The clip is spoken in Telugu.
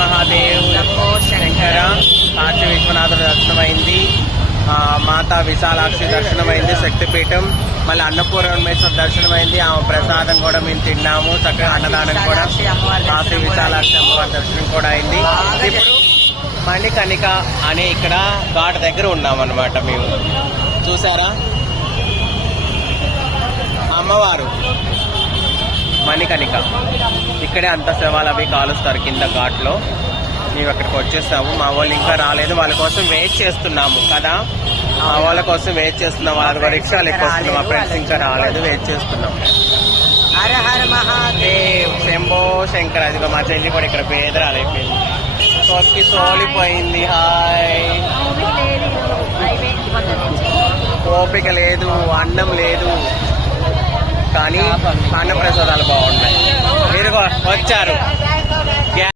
మహాదేవ్ శంకర. కాశీ విశ్వనాథుడు దర్శనమైంది, మాతా విశాలాక్షి దర్శనమైంది, శక్తిపీఠం. మళ్ళీ అన్నపూర్ణేశ్వర దర్శనమైంది, ఆమె ప్రసాదం కూడా మేము తిన్నాము. చక్కగా అన్నదానం కూడా, కాశీ విశాలాక్షి అమ్మవారి దర్శనం కూడా అయింది. ఇప్పుడు మణికణిక అనే ఇక్కడ ఘాట్ దగ్గర ఉన్నామన్నమాట. మేము చూసారా అమ్మవారు మణికణిక, ఇక్కడే అంత శవాలు అవి కాలుస్తారు కింద ఘాట్లో. మేము అక్కడికి వచ్చేస్తాము. మా వాళ్ళు ఇంకా రాలేదు, వాళ్ళ కోసం వెయిట్ చేస్తున్నాము కదా. మా వాళ్ళ కోసం వెయిట్ చేస్తున్నాం. వాళ్ళ రిక్షాలు ఎక్కువ వస్తున్నాం. మా ఫ్రెండ్స్ ఇంకా రాలేదు, వెయిట్ చేస్తున్నాం. హర హర మహాదేవ్ శంభో శంకర. అదిగో మా చెల్లి కూడా ఇక్కడ పేదరాలైపోయింది, తొక్కి తోలిపోయింది. హాయ్, ఓపిక లేదు, అన్నం లేదు, కానీ అన్న ప్రసాదాలు బాగున్నాయి. మీరు వచ్చారు.